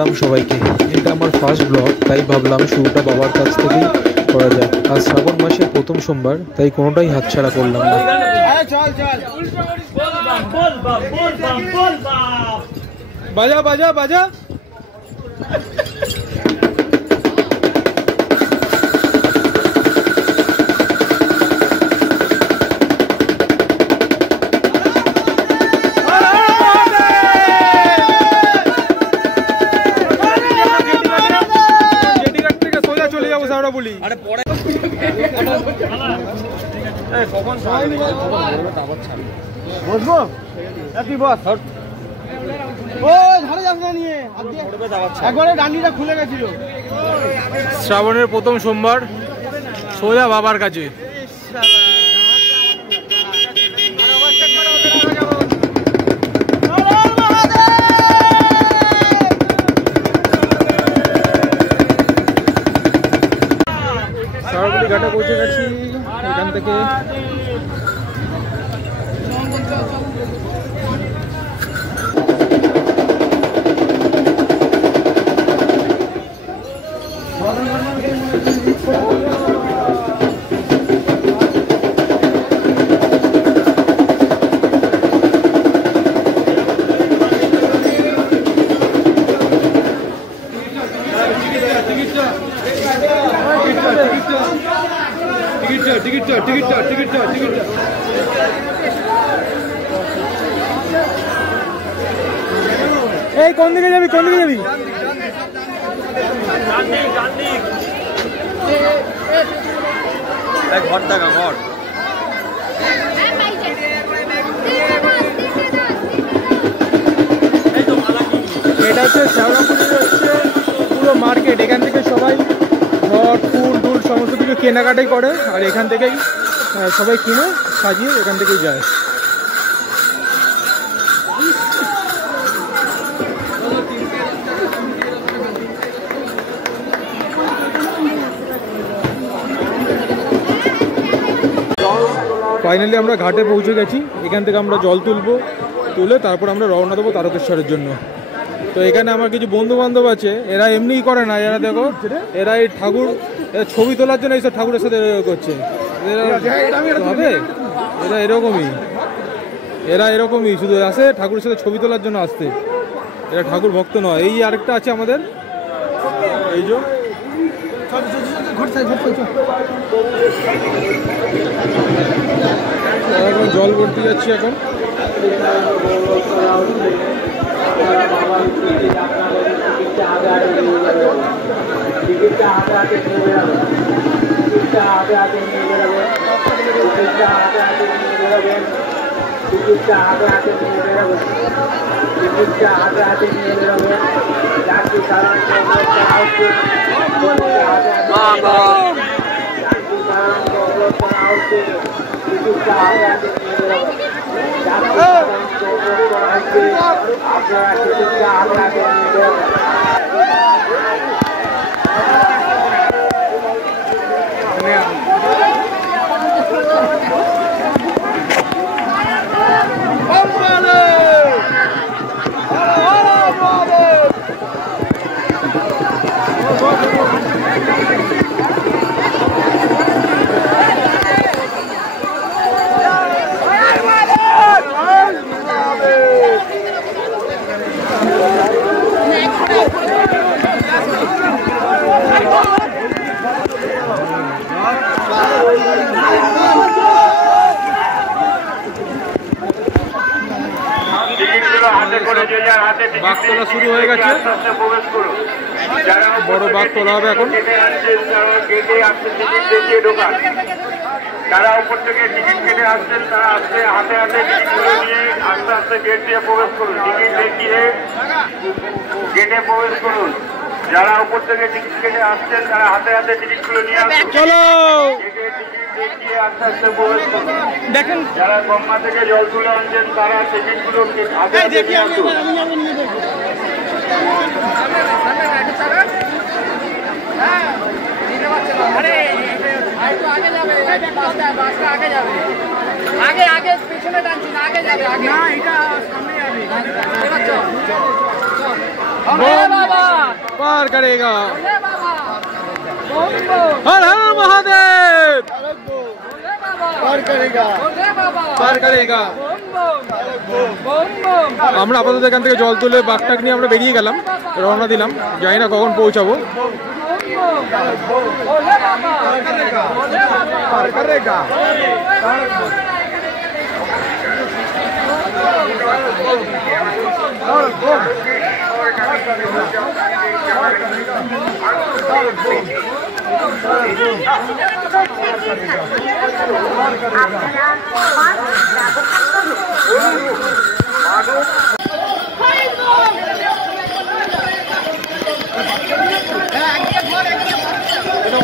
রাম সবাইকে। এটা আমার ফার্স্ট ব্লগ, তাই ভাবলাম শুরুটা বাবার কাছ থেকেই করা যাক। আর শ্রাবণ মাসের প্রথম সোমবার, তাই কোনোটাই হাতছাড়া করলাম না। বাজা বাজা বাজা। শ্রাবণের প্রথম সোমবার, সোজা বাবার কাছে। সারাগুড়ি ঘাটে পৌঁছে গেছি। এখান থেকে এই কোন দিকে যাবি, কোন দিকে যাবি? ঘর টাকা ঘর। এটা হচ্ছে শ্যাওড়াফুলির হচ্ছে পুরো মার্কেট। এখান থেকে সবাই ঘর ফুল টুল সমস্ত কিছু কেনাকাটাই করে, আর এখান থেকেই সবাই কিনে সাজিয়ে এখান থেকেই যায়। ফাইনালি আমরা ঘাটে পৌঁছে গেছি। এখান থেকে আমরা জল তুলে তারপর আমরা রওনা দেবো তারকেশ্বরের জন্য। তো এখানে আমার কিছু বন্ধু বান্ধব আছে, এরা এমনিই করে না, এরা দেখো এরা এই ঠাকুর ছবি তোলার জন্য এইসব ঠাকুরের সাথে করছে। হবে এরা এরকমই শুধু আসে ঠাকুরের সাথে ছবি তোলার জন্য আসতে। এরা ঠাকুর ভক্ত নয়। এই আরেকটা আছে আমাদের, এই যে এখন জল ভর্তি যাচ্ছি এখন। বাঘ তোলা শুরু হয়ে গেছে, বড় বাঘ তোলা হবে এখন। যারা উপর থেকে টিকিট কেটে আসছেন তারা হাতে হাতে টিকিটগুলো নিয়ে আস্তে আস্তে গেট দিয়ে প্রবেশ করুন। টিকিট দেখিয়ে গেটে প্রবেশ করুন। যারা উপর থেকে টিকিট কেটে আসছেন তারা হাতে হাতে টিকিটগুলো নিয়ে আসুন। চলো দেখিয়ে আস্তে আস্তে প্রবেশ করুন। দেখেন যারা গঙ্গা থেকে জল তুলে আনছেন তারা টিকিটগুলো হাতে হাতে নিয়ে আসুন। आगे आगे पीछे में डांसी आगे जावे आगे ना इटा सामने आवे पार करेगा। हर हर महादेव। पार करेगा, पार करेगा। আমরা আপাতত এখান থেকে জল তুলে বাগটাক নিয়ে আমরা বেরিয়ে গেলাম, রওনা দিলাম। জানি না কখন পৌঁছাবো।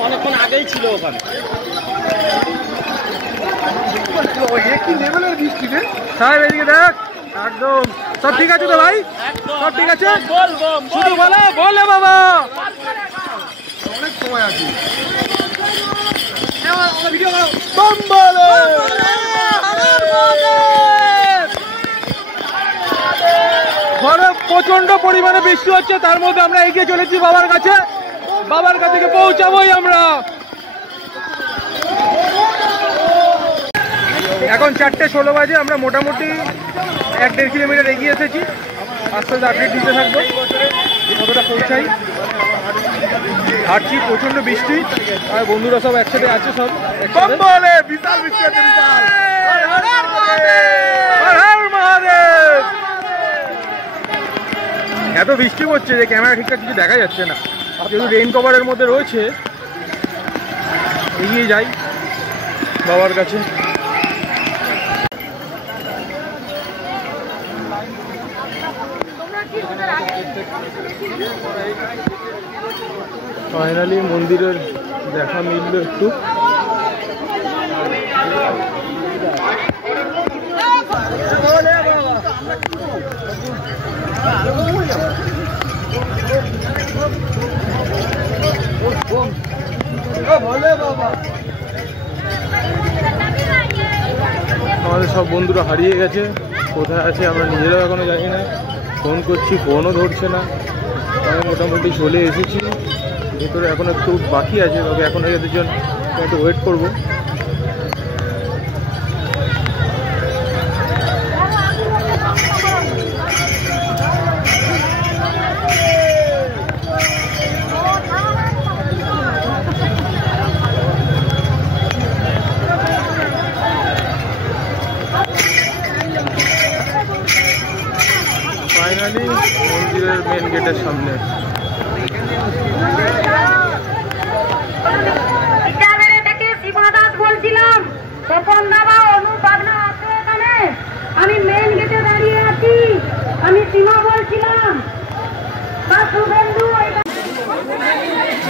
অনেকক্ষণ আগেই ছিল ওখানে। কি লেভেলের বৃষ্টি রে সাহেব, এদিকে দেখ। একদম সব ঠিক আছে তো ভাই? সব ঠিক আছে? শুধু বলে বলে বাবা, অনেক সময় আছে। ঘরে প্রচন্ড পরিমাণে বৃষ্টি হচ্ছে, তার মধ্যে আমরা এগিয়ে চলেছি বাবার কাছে। বাবার কাছে পৌঁছাবোই আমরা। এখন 4:16 বাজে, আমরা মোটামুটি 1-1.5 কিলোমিটার এগিয়ে এসেছি। আস্তে আস্তে আপডেট দিতে থাকবো কতটা পৌঁছাই। হাঁটছি, প্রচন্ড বৃষ্টি, আর বন্ধুরা সব একসাথে আছে। সব বিশাল বৃষ্টি হচ্ছে, বিশাল। এত বৃষ্টি হচ্ছে যে ক্যামেরা ঠিকঠাক কিছু দেখা যাচ্ছে না। যেহেতু রেইন কভারের মধ্যে রয়েছে, এগিয়ে যাই বাবার কাছে। ফাইনালি মন্দিরের দেখা মিলল একটু। আমাদের সব বন্ধুরা হারিয়ে গেছে, কোথায় আছে আমরা নিজেরাও এখনো জানি না। ফোন করছি, ফোনও ধরছে না। আমি মোটামুটি চলে এসেছি ভেতরে, এখন একটু বাকি আছে, তবে এখন এদের জন্য একটু ওয়েট করবো। ফাইনালি মন্দিরের মেন গেটের সামনে। বলছিলাম তপন দাদা, অনু বাগনা আছে এখানে। আমি মেন গেটে দাঁড়িয়ে আছি। আমি সীমা বলছিলাম।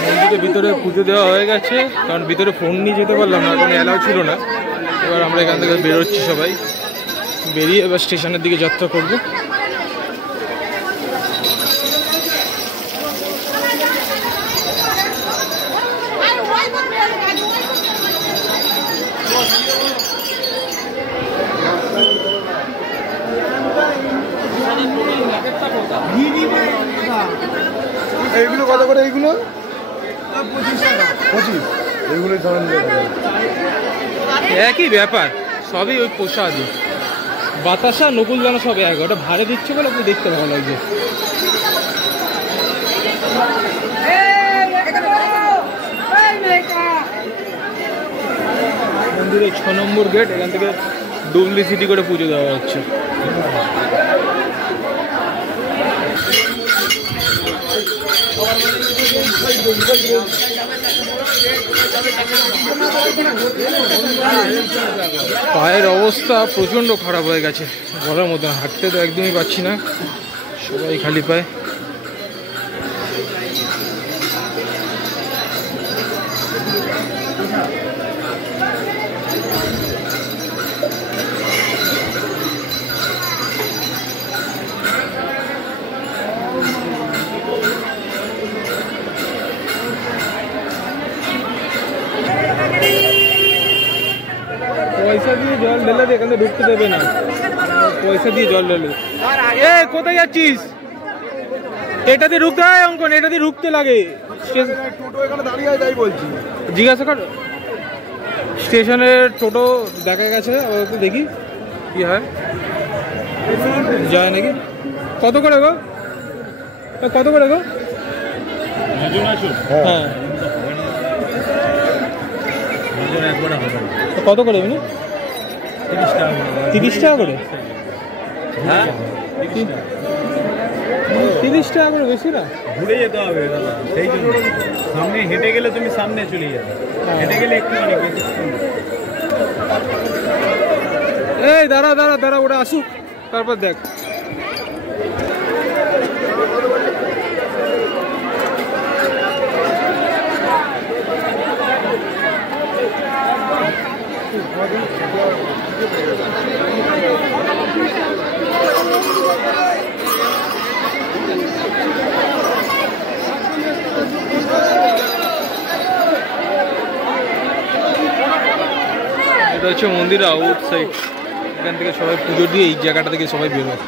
মন্দিরের ভিতরে পুজো দেওয়া হয়ে গেছে, কারণ ভিতরে ফোন নিয়ে যেতে পারলাম না, কারণ অ্যালাউ ছিল না। এবার আমরা এখান থেকে বেরোচ্ছি, সবাই বেরিয়ে এবার স্টেশনের দিকে যাত্রা করবো। এইগুলো কত করে? এইগুলো 25। এইগুলো একই ব্যাপার, সবই ওই প্রসাদই। বাতাসা নকুলদানা সব এক, ওটা ভাড়ে দিচ্ছে বলে আপনি দেখতে ভালো লাগছে। মন্দিরের 6 নম্বর গেট, এখান থেকে ডুপ্লিসিটি করে পুজো দেওয়া হচ্ছে। পায়ের অবস্থা প্রচণ্ড খারাপ হয়ে গেছে, বলার মতো। হাঁটতে তো একদমই পাচ্ছি না, সবাই খালি পায়। পয়সা দিয়ে জল ঢেলে দে, এখানে ঢুকতে দেবে না। পয়সা দিয়ে জল ঢেলে। এ কোথায় যাচ্ছিস? এটা দিয়ে ঢুকতে হয় অঙ্কন, এটা দিয়ে ঢুকতে লাগে। টোটো এখানে দাঁড়িয়ে আছে তাই বলছি। জিজ্ঞাসা কর, স্টেশনের টোটো দেখা গেছে, ওকে দেখি কি হয়, যায় নাকি। কত করে গো? কত করে গো? হ্যাঁ কত করে এমনি? 30 টাকা করে? হ্যাঁ 30 টাকা করে, বেশি না? ঘুরে যেতে হবে দাদা, সেই জন্য সামনে হেঁটে গেলে তুমি সামনে চলে যাবে, হেঁটে গেলে একটু অনেক বেশি। এই দাঁড়া দাঁড়া দাঁড়া, ওটা আসুক তারপর দেখ। এটা হচ্ছে মন্দির আউট সাইড, এখান থেকে সবাই পুজো দিয়ে এই জায়গাটা থেকে সবাই বেরোয়।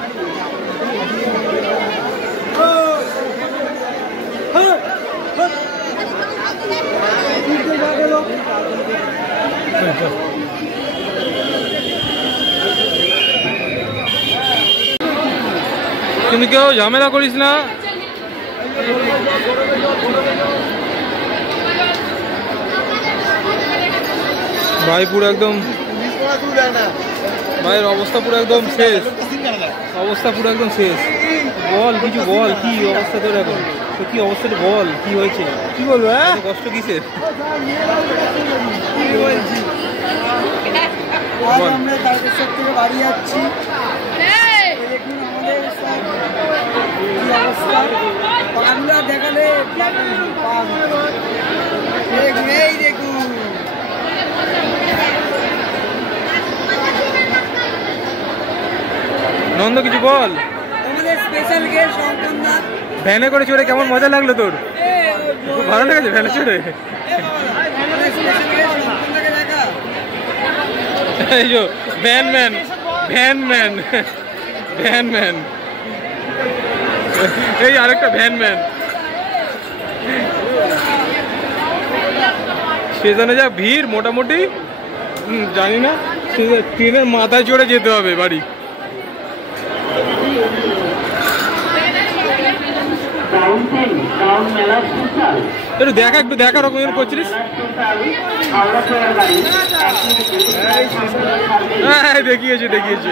কিন্তু কেউ ঝামেলা করিস না। ভাই পুরো একদম, ভাইয়ের অবস্থা পুরো একদম শেষ, অবস্থা পুরো একদম শেষ। বল কিছু বল, কি অবস্থা তোর এখন? তো কি অবস্থাটা বল, কি হয়েছে? কি বলবো? হ্যাঁ কষ্ট কিসের? আমরা তারকেশ্বর থেকে বাড়ি যাচ্ছি, দেখুন আমাদের কি অবস্থা। বাংলা দেখালে এই দেখুন নন্দ কিছু বল। আমাদের স্পেশাল গেস্ট সম্পূর্ণা। ভ্যানে করে চড়ে কেমন মজা লাগলো তোর? খুব ভালো লেগেছে ভ্যানে চড়ে? এই যে ভ্যানম্যান, ভ্যানম্যান, ভ্যানম্যান, এই আরেকটা ভ্যানম্যান। স্টেশনে যা ভিড়, মোটামুটি জানি না, ট্রেনের মাথায় চড়ে যেতে হবে বাড়ি। একটু দেখা, একটু দেখা রকম করছিস। হ্যাঁ দেখিয়েছি দেখিয়েছি।